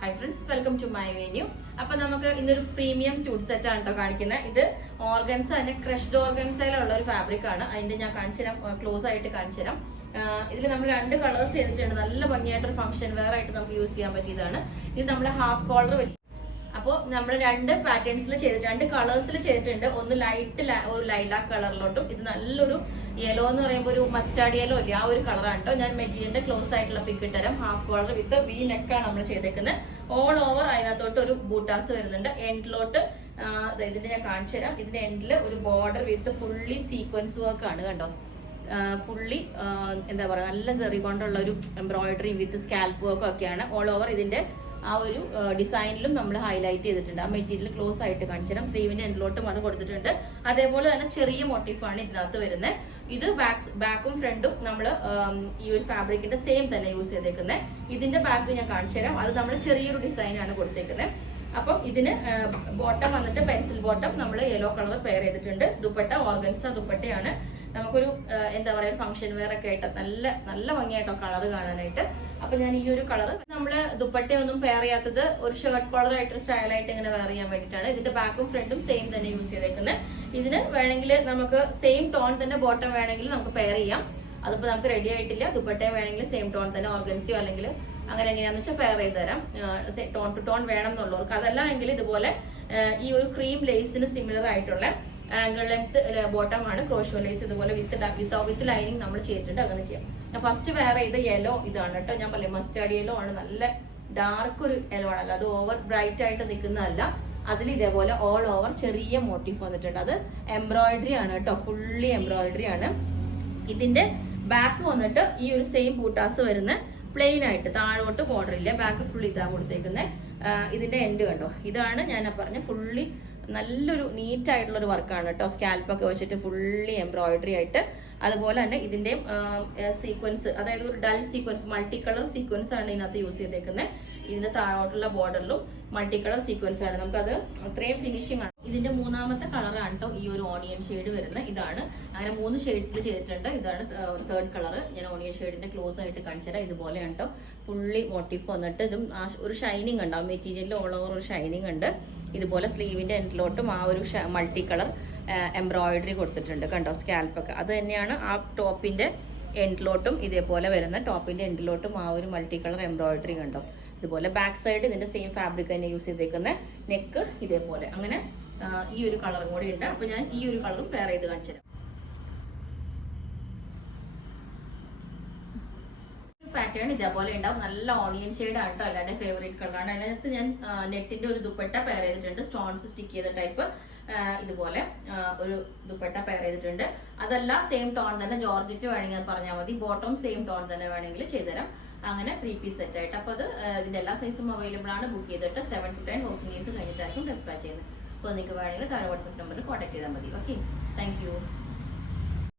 Hi friends, welcome to my venue. അപ്പോൾ നമുക്ക് ഇന്നൊരു പ്രീമിയം സ്യൂട്ട് സെറ്റ് ആണ് കേട്ടോ കാണിക്കുന്നത്. ഇത് ഓർഗൻസ തന്നെ ക്രഷ്ഡ് ഓർഗൻസയിലുള്ള ഒരു ഫാബ്രിക് ആണ്. അതിന്റെ ഞാൻ കാണിച്ചു തരാം, ക്ലോസ് ആയിട്ട് കാണിച്ചു തരാം. ഇതിൽ നമ്മൾ രണ്ട് കളേഴ്സ് ചെയ്തിട്ടുണ്ട്. നല്ല ഭംഗിയായിട്ടൊരു ഫംഗ്ഷൻ വെയർ ആയിട്ട് നമുക്ക് യൂസ് ചെയ്യാൻ പറ്റിയതാണ്. ഇത് നമ്മൾ ഹാഫ് കോളർ വെച്ച് അപ്പോൾ നമ്മൾ രണ്ട് പാറ്റേൺസിൽ ചെയ്തിട്ട് രണ്ട് കളേഴ്സിൽ ചെയ്തിട്ടുണ്ട്. ഒന്ന് ഒരു ലൈലാക്ക് കളറിലോട്ടും ഇത് നല്ലൊരു യെല്ലോ എന്ന് പറയുമ്പോൾ ഒരു മസ്റ്റാർഡ് യെല്ലോ അല്ലേ, ആ ഒരു കളറാണ് കേട്ടോ. ഞാൻ മെറ്റീരിയലിന്റെ ക്ലോസ് ആയിട്ടുള്ള പിക്ക് ഇട്ടുതരാം. ഹാഫ് കോളർ വിത്ത് വി നെക്കാണ് നമ്മൾ ചെയ്തേക്കുന്നത്. ഓൾ ഓവർ അതിനകത്തോട്ട് ഒരു ബൂട്ടാസ് വരുന്നുണ്ട്. എൻഡിലോട്ട് ഇതിന്റെ ഞാൻ കാണിച്ചു തരാം. ഇതിന്റെ എൻഡിൽ ഒരു ബോർഡർ വിത്ത് ഫുള്ളി സീക്വൻസ് വർക്ക് ആണ് കണ്ടോ. ഫുള്ളി എന്താ പറയുക, നല്ല സെറി കൊണ്ടുള്ള ഒരു എംബ്രോയിഡറി വിത്ത് സ്കാൽപ്പ് വർക്കും ഒക്കെയാണ്. ഓൾ ഓവർ ഇതിന്റെ ആ ഒരു ഡിസൈനിലും നമ്മൾ ഹൈലൈറ്റ് ചെയ്തിട്ടുണ്ട്. ആ മെറ്റീരിയൽ ക്ലോസ് ആയിട്ട് കാണിച്ചു തരാം. സ്ലീവിന്റെ എൻഡിലോട്ടും അത് കൊടുത്തിട്ടുണ്ട്. അതേപോലെ തന്നെ ചെറിയ മോട്ടീഫാണ് ഇതിനകത്ത് വരുന്നത്. ഇത് ബാക്കും ഫ്രണ്ടും നമ്മൾ ഈ ഒരു ഫാബ്രിക്കിന്റെ സെയിം തന്നെ യൂസ് ചെയ്തേക്കുന്നത്. ഇതിന്റെ ബാക്ക് ഞാൻ കാണിച്ചു തരാം. അത് നമ്മൾ ചെറിയൊരു ഡിസൈനാണ് കൊടുത്തേക്കുന്നത്. അപ്പം ഇതിന് ബോട്ടം വന്നിട്ട് പെൻസിൽ ബോട്ടം നമ്മൾ യെല്ലോ കളർ പെയർ ചെയ്തിട്ടുണ്ട്. ദുപ്പട്ട ഓർഗൻസ ദുപ്പട്ടയാണ്. നമുക്കൊരു എന്താ പറയുക, ഒരു ഫംഗ്ഷൻ വെയർ ഒക്കെ ആയിട്ട് നല്ല ഭംഗിയായിട്ടോ കളർ കാണാനായിട്ട്. അപ്പൊ ഞാൻ ഈ ഒരു കളർ നമ്മള് ദുപ്പട്ടയൊന്നും പെയർ ചെയ്യാത്തത് ഒരു ഷർട്ട് കോളർ ആയിട്ട് സ്റ്റൈലായിട്ട് ഇങ്ങനെ വെയർ ചെയ്യാൻ വേണ്ടിയിട്ടാണ്. ഇതിന്റെ ബാക്കും ഫ്രണ്ടും സെയിം തന്നെ യൂസ് ചെയ്തേക്കുന്നത്. ഇതിന് വേണമെങ്കിൽ നമുക്ക് സെയിം ടോൺ തന്നെ ബോട്ടം വേണമെങ്കിൽ നമുക്ക് പെയർ ചെയ്യാം. അതിപ്പോ നമുക്ക് റെഡി ആയിട്ടില്ല. ദുപ്പട്ടയും വേണമെങ്കിൽ സെയിം ടോൺ തന്നെ ഓർഗൻസിയോ അല്ലെങ്കിൽ അങ്ങനെ എങ്ങനെയാന്ന് വെച്ചാൽ പെയർ ചെയ്ത് തരാം. ടോൺ ടു ടോൺ വേണം എന്നുള്ളവർക്ക്. അതല്ല എങ്കിൽ ഇതുപോലെ ഈ ഒരു ക്രീം ലേസിന് സിമിലർ ആയിട്ടുള്ള ആംഗിൾ ലെങ്ത് ബോട്ടം ആണ്. ക്രോഷോ ലേസ് ഇതുപോലെ വിത്ത് ലൈനിങ് നമ്മൾ ചെയ്തിട്ടുണ്ട്. അങ്ങനെ ചെയ്യാം. ഞാൻ ഫസ്റ്റ് വെയർ ചെയ്ത യെല്ലോ ഇതാണ് കേട്ടോ. ഞാൻ പറയാം മസ്റ്റാർഡ് യെല്ലോ ആണ്. നല്ല ഡാർക്ക് ഒരു യെല്ലോ ആണല്ലോ. അത് ഓവർ ബ്രൈറ്റ് ആയിട്ട് നിൽക്കുന്നതല്ല. അതിൽ ഇതേപോലെ ഓൾ ഓവർ ചെറിയ മോട്ടീഫ് വന്നിട്ടുണ്ട്. അത് എംബ്രോയിഡറി ആണ് കേട്ടോ. ഫുള്ളി എംബ്രോയിഡറി ആണ്. ഇതിന്റെ ബാക്ക് വന്നിട്ട് ഈ ഒരു സെയിം ബൂട്ടാസ് വരുന്ന പ്ലെയിൻ ആയിട്ട് താഴോട്ട് ബോർഡർ ഇല്ല. ബാക്ക് ഫുൾ ഇതാ കൊടുത്തേക്കുന്നത്. ഇതിന്റെ എൻഡ് കണ്ടോ. ഇതാണ് ഞാൻ പറഞ്ഞ ഫുള്ളി നല്ലൊരു നീറ്റ് ആയിട്ടുള്ള ഒരു വർക്കാണ് കേട്ടോ. സ്കാൽപ്പൊക്കെ വെച്ചിട്ട് ഫുള്ളി എംബ്രോയിഡറി ആയിട്ട്. അതുപോലെ തന്നെ ഇതിന്റെ സീക്വൻസ്, അതായത് ഒരു dull sequence, multi colour sequence ആണ് ഇതിനകത്ത് യൂസ് ചെയ്തേക്കുന്നത്. ഇതിന്റെ താഴോട്ടുള്ള ബോർഡറിലും മൾട്ടി കളർ സീക്വൻസ് ആണ്. നമുക്കത് അത്രയും ഫിനിഷിംഗ് ആണ്. ഇതിന്റെ മൂന്നാമത്തെ കളറാണ് കേട്ടോ ഈ ഒരു ഓണിയൻ ഷെയ്ഡ് വരുന്നത്. ഇതാണ് അങ്ങനെ 3 ഷെയ്ഡ്സിൽ ചെയ്തിട്ടുണ്ട്. ഇതാണ് തേർഡ് കളർ. ഞാൻ ഓണിയൻ ഷെയ്ഡിന്റെ ക്ലോസ് ആയിട്ട് കാണിച്ചുതരാം. ഇതുപോലെയാണ് കേട്ടോ ഫുള്ളി മോട്ടീഫ് വന്നിട്ട്. ഇതും ഒരു ഷൈനിങ് ഉണ്ടാവും. മെറ്റീരിയലിൽ ഓൾ ഓവർ ഒരു ഷൈനിങ് ഉണ്ട്. ഇതുപോലെ സ്ലീവിന്റെ എൻഡിലോട്ടും ആ ഒരു മൾട്ടി കളർ എംബ്രോയിഡറി കൊടുത്തിട്ടുണ്ട് കണ്ടോ. സ്കാൽപ്പൊക്കെ അത് തന്നെയാണ് ആ ടോപ്പിന്റെ എൻഡിലോട്ടും ഇതേപോലെ വരുന്ന. ടോപ്പിന്റെ എൻഡിലോട്ടും ആ ഒരു മൾട്ടി കളർ എംബ്രോയിഡറി കണ്ടോ. ഇതുപോലെ ബാക്ക് സൈഡ് ഇതിന്റെ സെയിം ഫാബ്രിക് തന്നെ യൂസ് ചെയ്തേക്കുന്ന. നെക്ക് ഇതേപോലെ. അങ്ങനെ ഈ ഒരു കളറും കൂടി ഉണ്ട്. അപ്പൊ ഞാൻ ഈ ഒരു കളറും പെയർ ചെയ്ത് കാണിച്ചു തരാം. പാറ്റേൺ ഇതേപോലെ ഉണ്ടാവും. നല്ല ഓണിയൻ ഷെയ്ഡ് ആണ് കേട്ടോ. എല്ലാവരുടെ ഫേവറേറ്റ് കളറാണ്. അതിനകത്ത് ഞാൻ നെറ്റിന്റെ ഒരു ദുപ്പട്ട പെയർ ചെയ്തിട്ടുണ്ട്. സ്റ്റോൺസ് സ്റ്റിക്ക് ചെയ്ത ടൈപ്പ് ഇതുപോലെ ഒരു ദുപ്പട്ട പെയർ ചെയ്തിട്ടുണ്ട്. അതല്ല സെയിം ടോൺ തന്നെ ജോർജറ്റ് വേണമെങ്കിൽ അത് പറഞ്ഞാൽ മതി. ബോട്ടം സെയിം ടോൺ തന്നെ വേണമെങ്കിൽ ചെയ്തുതരാം. അങ്ങനെ 3 പീസ് സെറ്റ് ആയിട്ട്. അപ്പോൾ അത് ഇതിന്റെ എല്ലാ സൈസും അവൈലബിൾ ആണ്. ബുക്ക് ചെയ്തിട്ട് 7 to 10 വർക്കിംഗ് ഡേയ്സ് കഴിഞ്ഞിട്ടായിരിക്കും ഡെസ്പാച്ച് ചെയ്യുന്നത്. അപ്പോൾ നിങ്ങൾക്ക് വേണമെങ്കിൽ താഴെ വാട്സ്ആപ്പ് നമ്പറിൽ കോൺടാക്ട് ചെയ്താൽ മതി. Okay, thank you.